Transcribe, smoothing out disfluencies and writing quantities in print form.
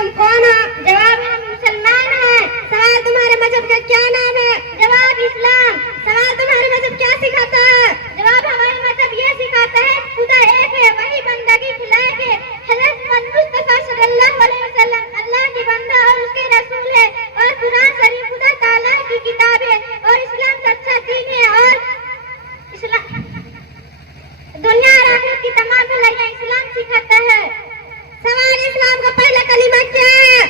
تم کون ہو؟ جواب ہم مسلمان ہیں. سوال تمہارے مذہب کا کیا نام ہے؟ جواب اسلام. سوال تمہارے مذہب کیا سکھاتا ہے؟ جواب ہمارا مذہب یہ سکھاتا ہے خدا ایک ہے, وہی بندگی کی لائق ہے. حضرت محمد مصطفیٰ صلی اللہ علیہ وسلم اللہ کی بندہ اور اس کے رسول ہے, اور قرآن شریف خدا تعالیٰ کی کتاب ہے, اور اسلام سچا دین ہے, اور اسلام دنیا اور آخرت کی تمام بھلائیاں اسلام سکھاتا ہے. سوال اسلام کا پہلا کلمہ کیا ہے؟